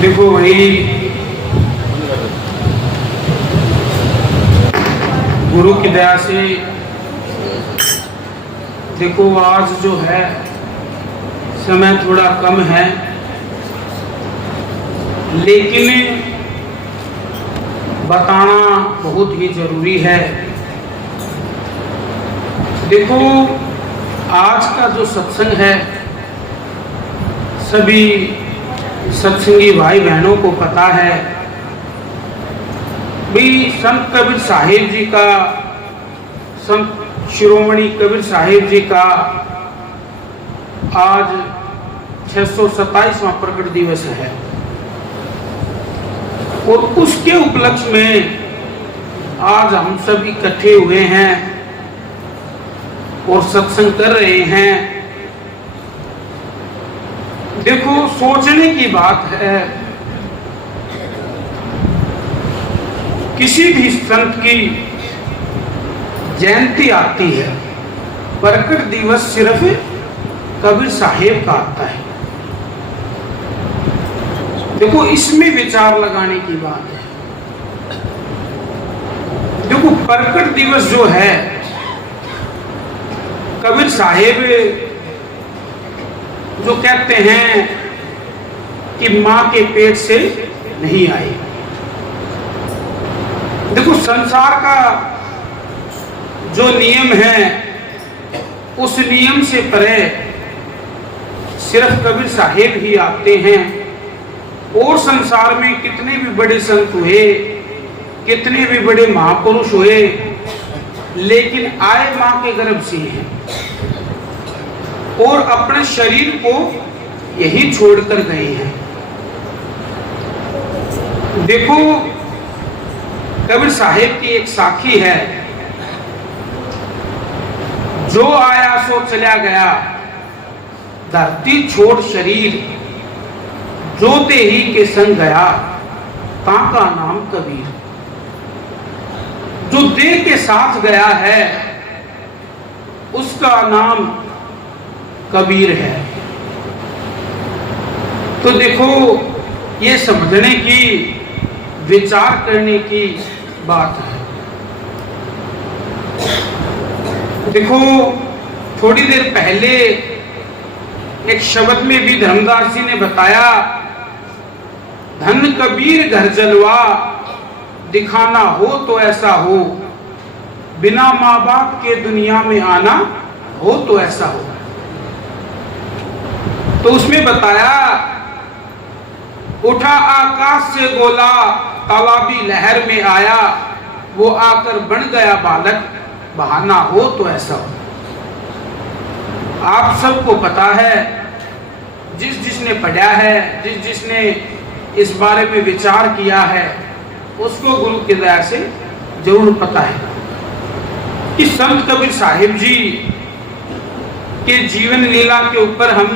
देखो भाई, गुरु की दया से देखो आज जो है समय थोड़ा कम है, लेकिन बताना बहुत ही जरूरी है। देखो आज का जो सत्संग है, सभी सत्संगी भाई बहनों को पता है भी संत कबीर साहिब जी का, संत शिरोमणि कबीर साहिब जी का आज 627वां प्रकट दिवस है और उसके उपलक्ष्य में आज हम सब इकट्ठे हुए हैं और सत्संग कर रहे हैं। देखो सोचने की बात है, किसी भी संत की जयंती आती है, प्रकट दिवस सिर्फ कबीर साहिब का आता है। देखो इसमें विचार लगाने की बात है। देखो प्रकट दिवस जो है, कबीर साहिब जो कहते हैं कि मां के पेट से नहीं आए। देखो संसार का जो नियम है, उस नियम से परे सिर्फ कबीर साहिब ही आते हैं। और संसार में कितने भी बड़े संत हुए, कितने भी बड़े महापुरुष हुए, लेकिन आए मां के गर्भ से हैं और अपने शरीर को यही छोड़कर गए हैं। देखो कबीर साहिब की एक साखी है, जो आया सो चला गया, धरती छोड़ शरीर, जो ते ही के संग गया, ताका नाम कबीर। जो देह के साथ गया है उसका नाम कबीर है। तो देखो ये समझने की, विचार करने की बात है। देखो थोड़ी देर पहले एक शब्द में भी धर्मदास जी ने बताया, धन कबीर घर जलवा, दिखाना हो तो ऐसा हो, बिना माँ बाप के दुनिया में आना हो तो ऐसा हो। तो उसमें बताया, उठा आकाश से गोला, तालाबी लहर में आया, वो आकर बन गया बालक, बहाना हो तो ऐसा हो। आप सबको पता है, जिस जिसने पढ़ा है, जिस जिसने इस बारे में विचार किया है, उसको गुरु की दया से जरूर पता है कि संत कबीर साहिब जी के जीवन लीला के ऊपर हम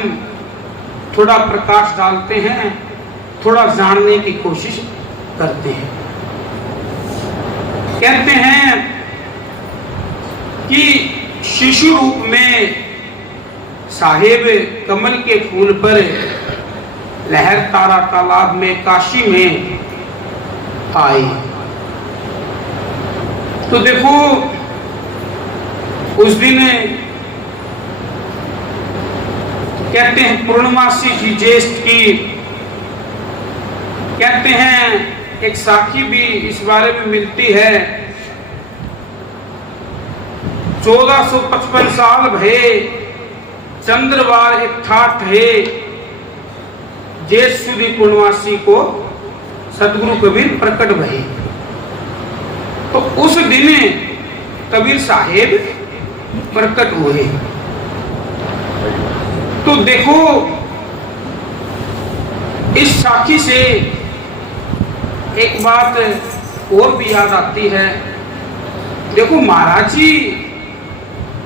थोड़ा प्रकाश डालते हैं, थोड़ा जानने की कोशिश करते हैं। कहते हैं कि शिशु रूप में साहिब कमल के फूल पर, लहर तारा तालाब में, काशी में आए। तो देखो उस दिन कहते हैं पूर्णमासी की, ज्येष्ठ की, कहते हैं एक साखी भी इस बारे में मिलती है। 1455 साल भये, चंद्रवार एक ठाठ है, ज्येष्ठ सुदी पूर्णमासी को सदगुरु कबीर प्रकट भये। तो उस दिन कबीर साहिब प्रकट हुए। तो देखो इस साखी से एक बात और भी याद आती है। देखो महाराज जी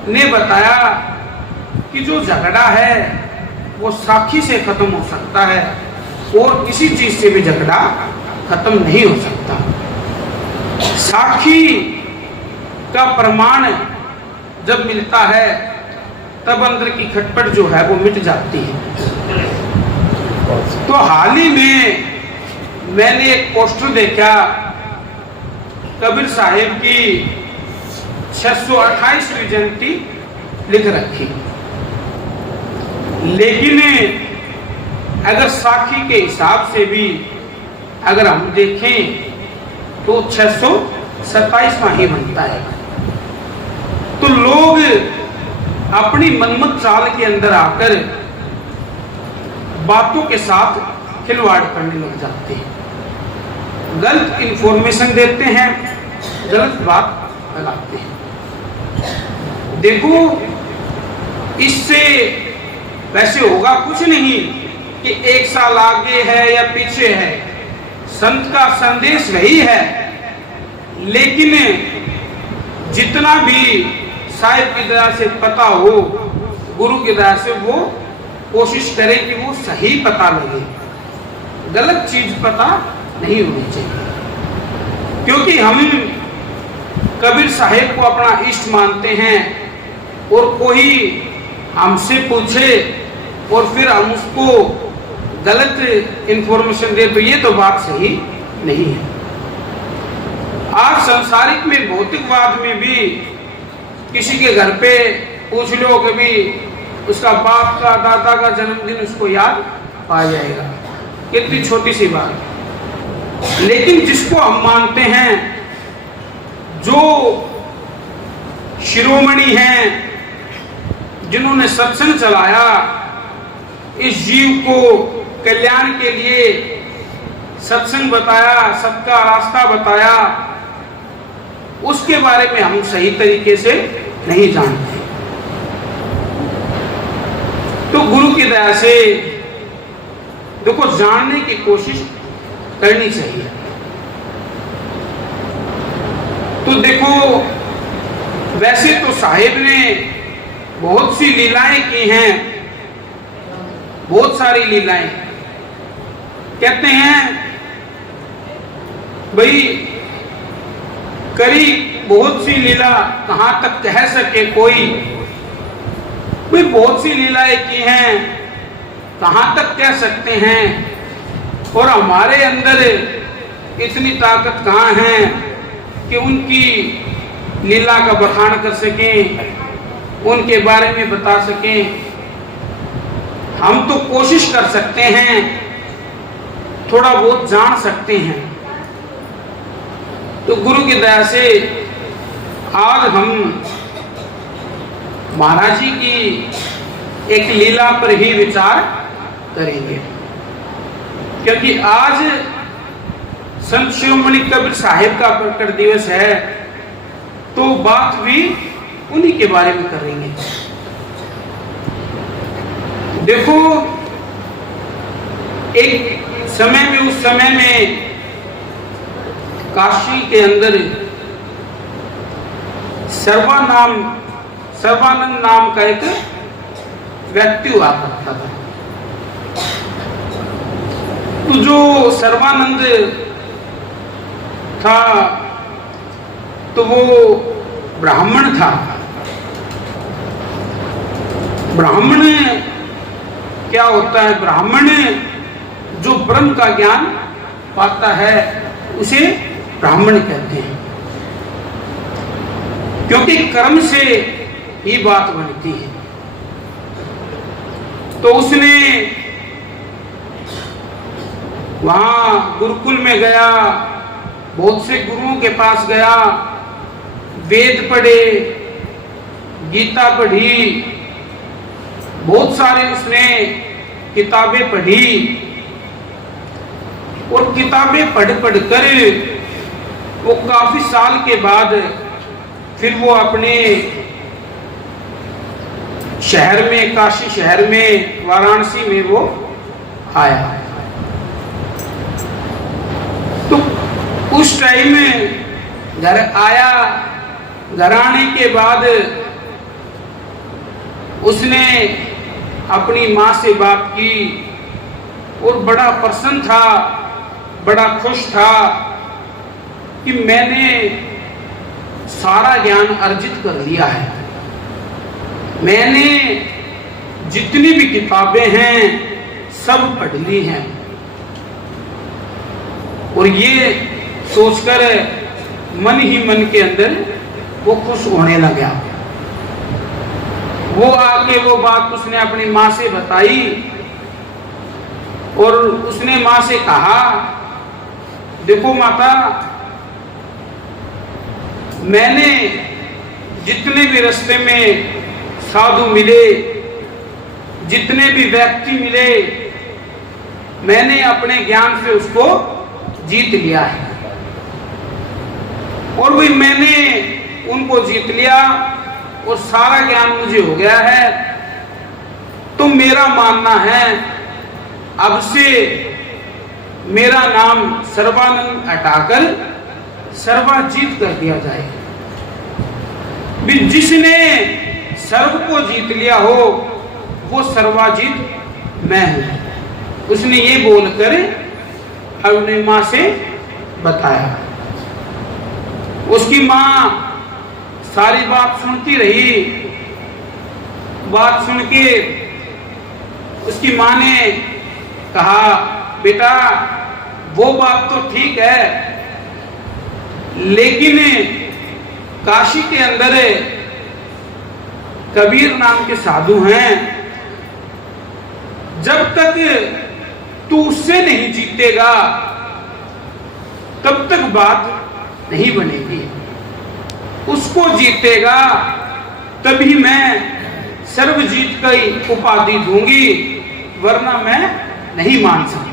ने बताया कि जो झगड़ा है वो साखी से खत्म हो सकता है और किसी चीज से भी झगड़ा खत्म नहीं हो सकता। साखी का प्रमाण जब मिलता है तब अंदर की खटपट जो है वो मिट जाती है। तो हाल ही में मैंने एक पोस्टर देखा, कबीर साहिब की 628वीं जयंती लिख रखी, लेकिन अगर साखी के हिसाब से भी अगर हम देखें तो 627वां ही बनता है। तो लोग अपनी मनमत चाल के अंदर आकर बातों के साथ खिलवाड़ करने लग जाते हैं, गलत इंफॉर्मेशन देते हैं, गलत बात फैलाते हैं। देखो, इससे वैसे होगा कुछ नहीं कि एक साल आगे है या पीछे है, संत का संदेश वही है, लेकिन जितना भी साहिब की दया से पता हो, गुरु की दया से वो कोशिश करे कि वो सही पता लगे, गलत चीज पता नहीं होनी चाहिए। क्योंकि हम कबीर साहिब को अपना इष्ट मानते हैं और कोई हमसे पूछे और फिर हम उसको गलत इंफॉर्मेशन दे तो ये तो बात सही नहीं है। आज संसारिक में, भौतिकवाद में भी किसी के घर पे पूछ लो, कभी उसका बाप का, दादा का जन्मदिन उसको याद आ जाएगा, कितनी छोटी सी बात। लेकिन जिसको हम मानते हैं, जो शिरोमणि हैं, जिन्होंने सत्संग चलाया, इस जीव को कल्याण के लिए सत्संग बताया, सबका रास्ता बताया, उसके बारे में हम सही तरीके से नहीं जानते। तो गुरु की दया से देखो, जानने की कोशिश करनी चाहिए। तो देखो, वैसे तो साहिब ने बहुत सी लीलाएं की हैं, बहुत सारी लीलाएं। कहते हैं भाई, करी बहुत सी लीला, कहां तक कह सके कोई। भाई बहुत सी लीलाएं की हैं, कहां तक कह सकते हैं। और हमारे अंदर इतनी ताकत कहां है कि उनकी लीला का बखान कर सकें, उनके बारे में बता सकें। हम तो कोशिश कर सकते हैं, थोड़ा बहुत जान सकते हैं। तो गुरु की दया से आज हम महाराज जी की एक लीला पर ही विचार करेंगे, क्योंकि आज संत शिरोमणि कबीर साहिब का प्रकट दिवस है, तो बात भी उन्हीं के बारे में करेंगे। देखो, एक समय में, उस समय में काशी के अंदर सर्वानंद नाम का एक व्यक्ति हुआ करता था। तो जो सर्वानंद था, तो वो ब्राह्मण था। ब्राह्मण क्या होता है? ब्राह्मण जो ब्रह्म का ज्ञान पाता है उसे ब्राह्मण कहते हैं, क्योंकि कर्म से ही बात बनती है। तो उसने वहां गुरुकुल में गया, बहुत से गुरुओं के पास गया, वेद पढ़े, गीता पढ़ी, बहुत सारे उसने किताबें पढ़ी। और किताबें पढ़ कर वो काफी साल के बाद फिर वो अपने शहर में, काशी शहर में, वाराणसी में वो आया। तो उस टाइम घर आया, घर आने के बाद उसने अपनी माँ से बात की और बड़ा प्रसन्न था, बड़ा खुश था कि मैंने सारा ज्ञान अर्जित कर लिया है। मैंने जितनी भी किताबें हैं सब पढ़ ली हैं। और ये सोचकर मन ही मन के अंदर वो खुश होने लगा। वो आके वो बात उसने अपनी माँ से बताई और उसने माँ से कहा, देखो माता, मैंने जितने भी रास्ते में साधु मिले, जितने भी व्यक्ति मिले, मैंने अपने ज्ञान से उसको जीत लिया है। और भी मैंने उनको जीत लिया और सारा ज्ञान मुझे हो गया है। तो मेरा मानना है अब से मेरा नाम सर्वानंद हटाकर सर्वाजीत कर दिया जाए। जिसने सर्व को जीत लिया हो वो सर्वाजीत मैं हूं। उसने ये बोलकर अपनी माँ से बताया। उसकी माँ सारी बात सुनती रही। बात सुन के उसकी माँ ने कहा, बेटा वो बात तो ठीक है, लेकिन काशी के अंदर कबीर नाम के साधु हैं, जब तक तू उससे नहीं जीतेगा तब तक बात नहीं बनेगी। उसको जीतेगा तभी मैं सर्वजीत की उपाधि दूंगी, वरना मैं नहीं मान सकती।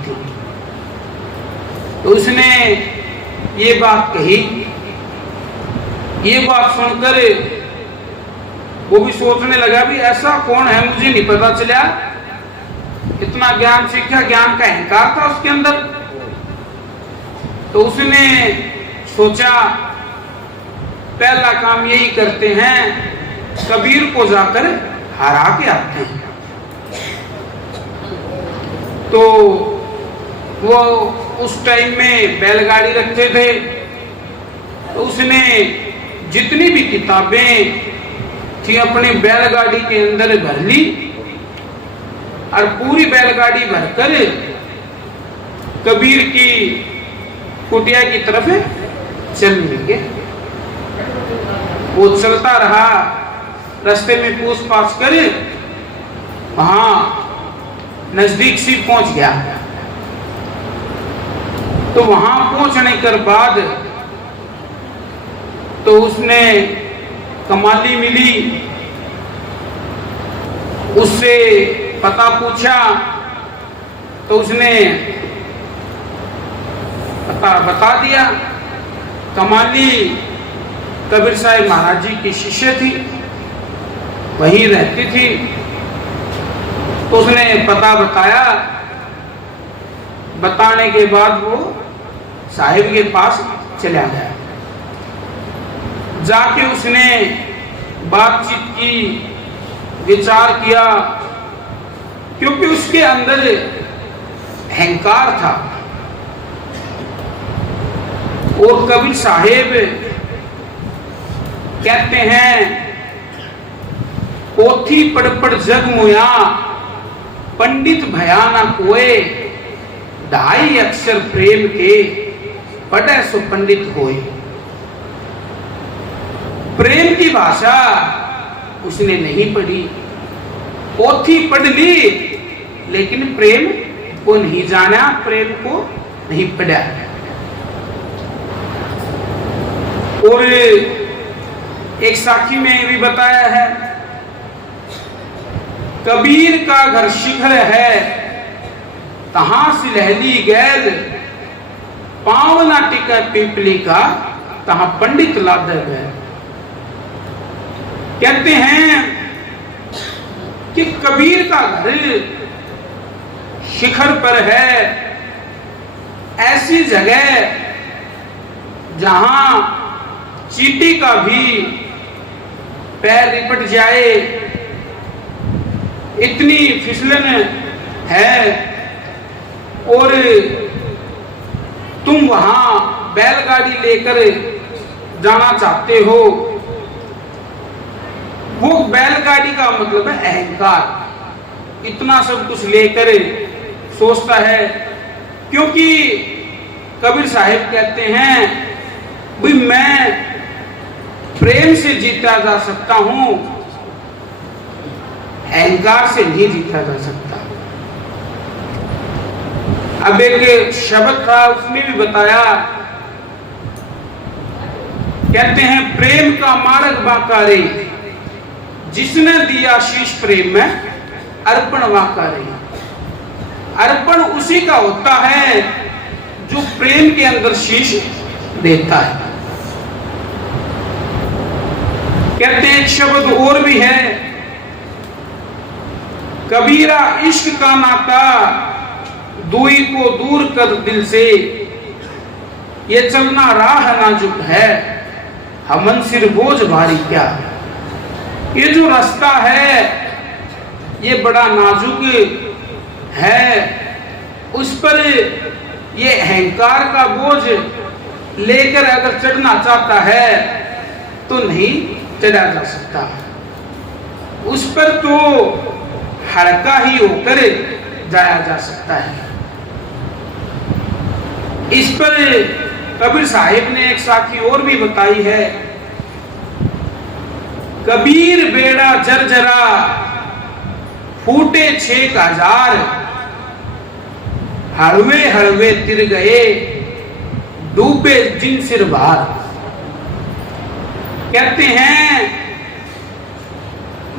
तो उसने ये बात कही। ये बात सुनकर वो भी सोचने लगा, भी ऐसा कौन है, मुझे नहीं पता चला। इतना ज्ञान सीखा, ज्ञान का अहंकार था उसके अंदर। तो उसने सोचा पहला काम यही करते हैं, कबीर को जाकर हरा के आते हैं। तो वो उस टाइम में बैलगाड़ी रखते थे, तो उसने जितनी भी किताबें थी अपनी बैलगाड़ी के अंदर भर ली और पूरी बैलगाड़ी भरकर कबीर की कुटिया की तरफ चलने लगे। वो चलता रहा, रास्ते में पूछ पाछ कर वहां नजदीक से पहुंच गया। तो वहां पहुंचने के बाद तो उसने कमाली मिली, उससे पता पूछा। तो उसने पता बता दिया। कमाली कबीर साहिब महाराज जी की शिष्य थी, वहीं रहती थी। तो उसने पता बताया। बताने के बाद वो साहिब के पास चला गया। जाके उसने बातचीत की, विचार किया, क्योंकि उसके अंदर अहंकार था। और कबीर साहिब कहते हैं, पोथी पढ़ पढ़ जग मुया, पंडित भयाना कोए, ढाई अक्षर प्रेम के, पढ़े सो पंडित होए। प्रेम की भाषा उसने नहीं पढ़ी, पोथी पढ़ ली, लेकिन प्रेम को नहीं जाना, प्रेम को नहीं पढ़ा। और एक साखी में भी बताया है, कबीर का घर शिखर है, तहां सिलहली गैल, पावना टिका पीपली का, तहां पंडित लादर है। कहते हैं कि कबीर का घर शिखर पर है, ऐसी जगह जहां चींटी का भी पैर लिपट जाए, इतनी फिसलन है। और तुम वहां बैलगाड़ी लेकर जाना चाहते हो। वो बैलगाड़ी का मतलब है अहंकार। इतना सब कुछ लेकर सोचता है, क्योंकि कबीर साहिब कहते हैं भाई मैं प्रेम से जीता जा सकता हूं, अहंकार से नहीं जीता जा सकता। अब एक शब्द था उसमें भी बताया, कहते हैं प्रेम का मार्ग बांका रे, जिसने दिया शीश प्रेम में अर्पण वाका रे। अर्पण उसी का होता है जो प्रेम के अंदर शीश देता है। कहते हैं एक शब्द और भी है, कबीरा इश्क का नाता दूरी को दूर कर दिल से, ये चलना राह नाजुक है हमन सिर बोझ भारी क्या। ये जो रास्ता है ये बड़ा नाजुक है, उस पर ये अहंकार का बोझ लेकर अगर चढ़ना चाहता है तो नहीं चढ़ा जा सकता। उस पर तो हल्का ही होकर जाया जा सकता है। इस पर कबीर साहिब ने एक साखी और भी बताई है, कबीर बेड़ा जर्जरा फूटे 6000, हड़वे हड़वे तिर गए डूबे जिन सिर बार। कहते हैं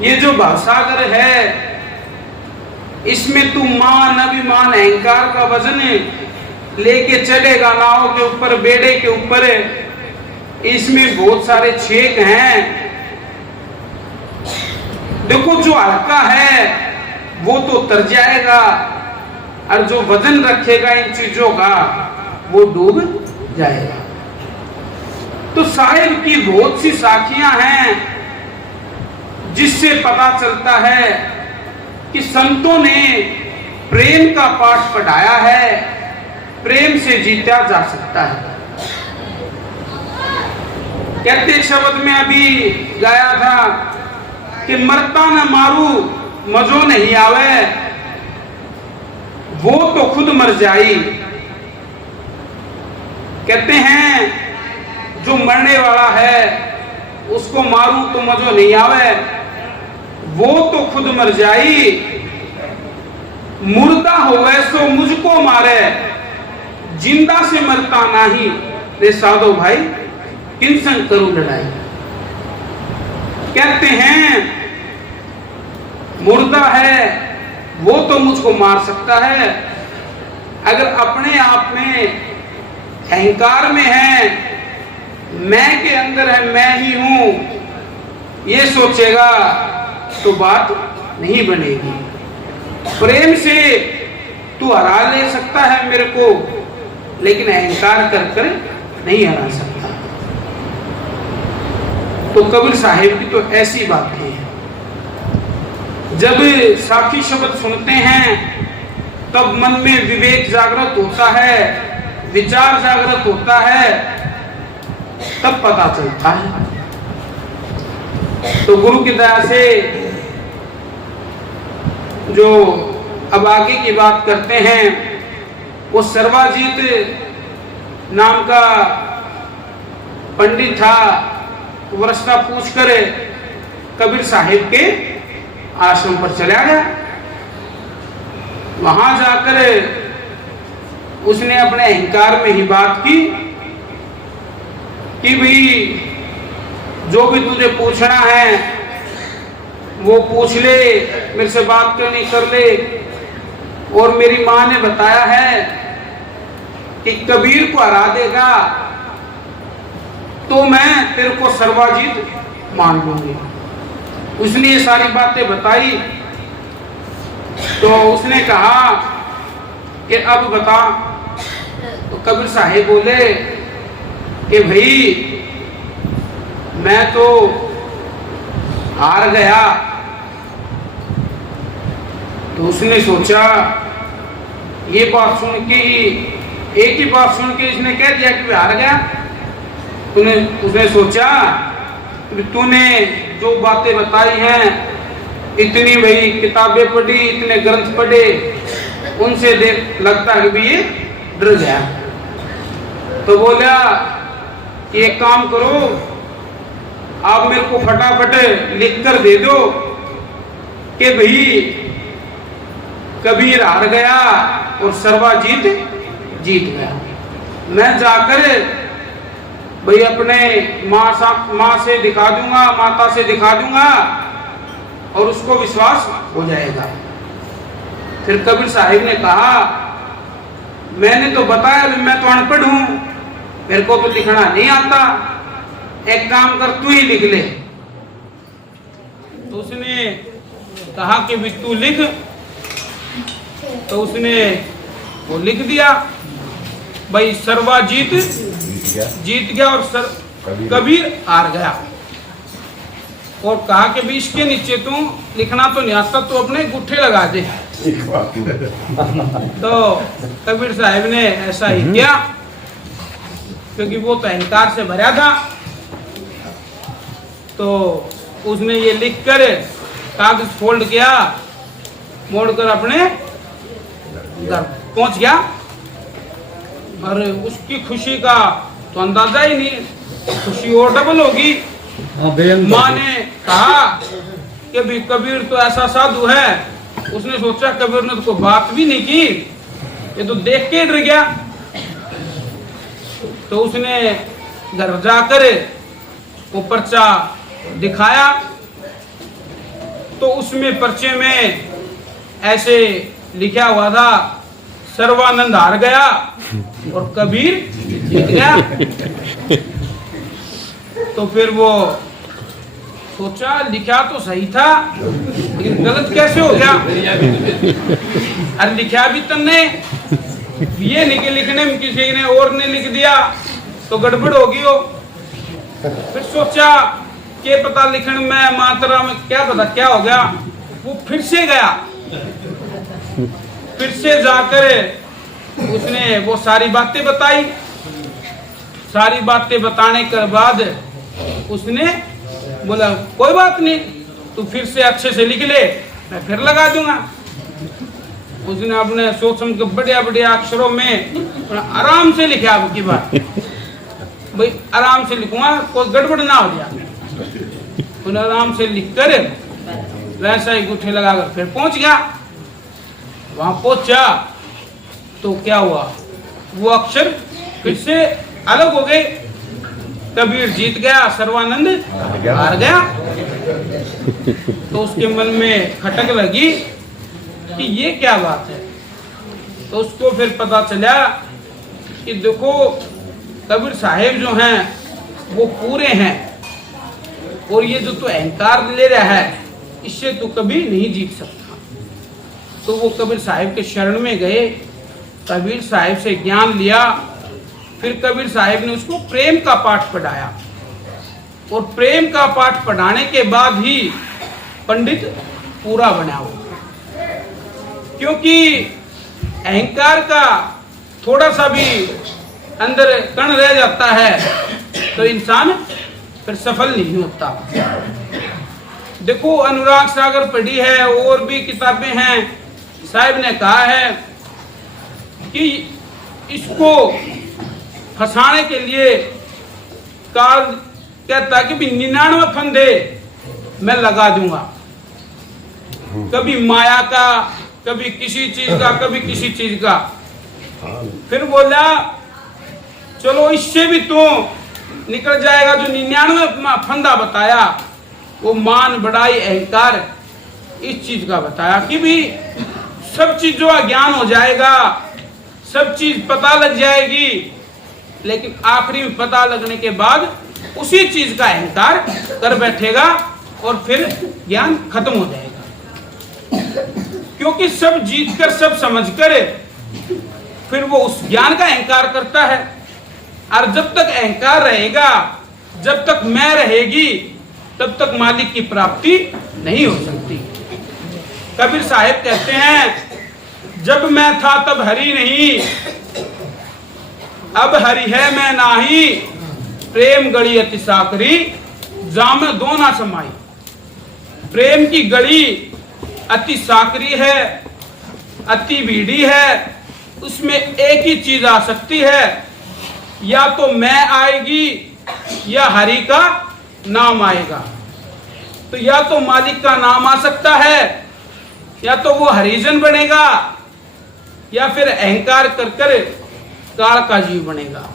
ये जो भवसागर है इसमें तू मान अभिमान अहंकार का वजन लेके चलेगा नाव के ऊपर, बेड़े के ऊपर, इसमें बहुत सारे छेद हैं। देखो जो हल्का है वो तो तर जाएगा और जो वजन रखेगा इन चीजों का वो डूब जाएगा। तो साहिब की बहुत सी साखियां हैं जिससे पता चलता है कि संतों ने प्रेम का पाठ पढ़ाया है, प्रेम से जीता जा सकता है। कहते शब्द में अभी गाया था कि मरता न मारू मजो नहीं आवे, वो तो खुद मर जाई। कहते हैं जो मरने वाला है उसको मारू तो मजो नहीं आवे, वो तो खुद मर जाई। मुर्दा होवे सो मुझको मारे, जिंदा से मरता नहीं रे साधो भाई किन संग करूं लड़ाई। कहते हैं मुर्दा है वो तो मुझको मार सकता है, अगर अपने आप में अहंकार में है, मैं के अंदर है मैं ही हूं, ये सोचेगा तो बात नहीं बनेगी। प्रेम से तू हरा ले सकता है मेरे को, लेकिन अहंकार कर कर नहीं हरा सकता। तो कबीर साहिब की तो ऐसी बातें हैं। जब साखी शब्द सुनते हैं तब मन में विवेक जागृत होता है, विचार जागृत होता है, तब पता चलता है। तो गुरु की दया से जो अब आगे की बात करते हैं, वो सर्वाजीत नाम का पंडित था, वो रास्ता पूछकर कबीर साहिब के आश्रम पर चला गया। वहां जाकर उसने अपने अहंकार में ही बात की कि भाई जो भी तुझे पूछना है वो पूछ ले, मेरे से बात करनी कर ले। और मेरी माँ ने बताया है कि कबीर को हरा देगा तो मैं तेरे को सर्वाजीत मान लूंगी। उसने ये सारी बातें बताई तो उसने कहा कि अब बता। तो कबीर साहिब बोले कि भाई मैं तो हार गया। तो उसने सोचा, ये बात सुन के एक ही बात सुन के इसने कह दिया कि हार गया। उसने सोचा तूने जो बातें बताई हैं, इतनी भाई किताबें पढ़ी, इतने ग्रंथ पढ़े, उनसे देख लगता है कि ये डर गया। तो बोला कि एक काम करो, आप मेरे को फटाफट लिख कर दे दो कि भाई कबीर हार गया और सर्वाजीत जीत गया। मैं जाकर भाई अपने माँ से दिखा दूंगा, माता से दिखा दूंगा और उसको विश्वास हो जाएगा। फिर कबीर साहिब ने कहा, मैंने तो बताया मैं तो अनपढ़ हूं, मेरे को तो लिखना नहीं आता, एक काम कर तू ही लिख ले। तो उसने कहा कि भी तू लिख। तो उसने वो लिख दिया, भाई सर्वाजीत जीत गया और कबीर हार गया। और कहा कि भी इसके नीचे तू लिखना तो नहीं आता, तो अपने गुट्ठे लगा दे। तो कबीर साहब ने ऐसा ही किया, क्योंकि वो तो अहंकार से भरा था। तो उसने ये लिख कर कागज फोल्ड किया, मोड़कर अपने घर पहुंच गया। और उसकी खुशी का तो अंदाजा ही नहीं, खुशी और डबल होगी। माँ ने कहा कि भी कबीर तो ऐसा साधु है, उसने सोचा कबीर ने तो कोई बात भी नहीं की, ये तो देख के डर गया। तो उसने घर जाकर वो पर्चा दिखाया, तो उसमें पर्चे में ऐसे लिखा हुआ था, सर्वानंद हार गया और कबीर जीत गया। तो फिर वो सोचा लिखा तो सही था, लेकिन गलत कैसे हो गया। अरे लिखा भी तुमने, ये नहीं लिखने में किसी ने और ने लिख दिया तो गड़बड़ होगी हो। फिर सोचा क्या पता लिखने में मात्रा में क्या पता क्या हो गया। वो फिर से गया, फिर से जाकर उसने वो सारी बातें बताई। सारी बातें बताने के बाद उसने बोला कोई बात नहीं, तू फिर से अच्छे से लिख ले, मैं फिर लगा दूंगा। उसने अपने सोच समझ के बढ़िया बढ़िया अक्षरों में आराम से लिखा। अब की बात भाई आराम से लिखूंगा, कोई गड़बड़ ना हो जाए। उन्हें आराम से लिख कर वैसा ही गुठे लगाकर फिर पहुंच गया। वहां पहुंचा तो क्या हुआ, वो अक्षर फिर से अलग हो गए। कबीर जीत गया, सर्वानंद हार गया। तो उसके मन में खटक लगी कि ये क्या बात है। तो उसको फिर पता चला कि देखो कबीर साहिब जो हैं वो पूरे हैं, और ये जो तो अहंकार ले रहा है इससे तो कभी नहीं जीत सकता। तो वो कबीर साहिब के शरण में गए, कबीर साहिब से ज्ञान लिया। फिर कबीर साहिब ने उसको प्रेम का पाठ पढ़ाया, और प्रेम का पाठ पढ़ाने के बाद ही पंडित पूरा बना हो। क्योंकि अहंकार का थोड़ा सा भी अंदर कण रह जाता है तो इंसान फिर सफल नहीं होता। देखो अनुराग सागर पढ़ी है, और भी किताबें हैं। साहिब ने कहा है कि इसको फंसाने के लिए काल कहता कि भी 99 फंदे मैं लगा दूंगा, कभी माया का, कभी किसी चीज का, कभी किसी चीज का। फिर बोला चलो इससे भी तो निकल जाएगा। जो 99 फंदा बताया वो मान बढ़ाई अहंकार इस चीज का बताया कि भी सब चीजों का ज्ञान हो जाएगा, सब चीज पता लग जाएगी, लेकिन आखिरी में पता लगने के बाद उसी चीज का अहंकार कर बैठेगा और फिर ज्ञान खत्म हो जाएगा। क्योंकि सब जीत कर, सब समझ कर फिर वो उस ज्ञान का अहंकार करता है। और जब तक अहंकार रहेगा, जब तक मैं रहेगी, तब तक मालिक की प्राप्ति नहीं हो सकती। कबीर साहिब कहते हैं जब मैं था तब हरि नहीं, अब हरि है मैं नाही, प्रेम गड़ी अति साकरी, जाम दो ना समाई। प्रेम की गड़ी अति साकरी है, अति भीड़ी है, उसमें एक ही चीज आ सकती है या तो मैं आएगी या हरि का नाम आएगा। तो या तो मालिक का नाम आ सकता है, या तो वो हरिजन बनेगा, या फिर अहंकार कर कर काल का जीव बनेगा।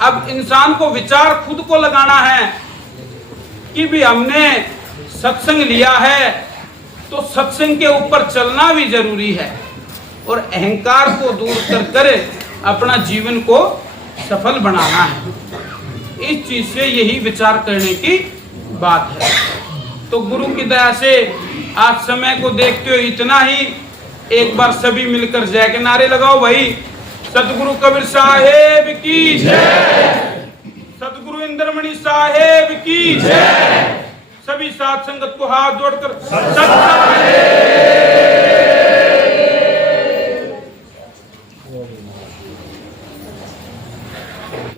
अब इंसान को विचार खुद को लगाना है कि भी हमने सत्संग लिया है तो सत्संग के ऊपर चलना भी जरूरी है, और अहंकार को दूर कर कर अपना जीवन को सफल बनाना है। इस चीज से यही विचार करने की बात है। तो गुरु की दया से आज समय को देखते हो इतना ही। एक बार सभी मिलकर जय के नारे लगाओ भाई। सतगुरु कबीर साहेब की जय, सतगुरु इंद्रमणि साहेब की जय। सभी साथ संगत को हाथ जोड़कर सत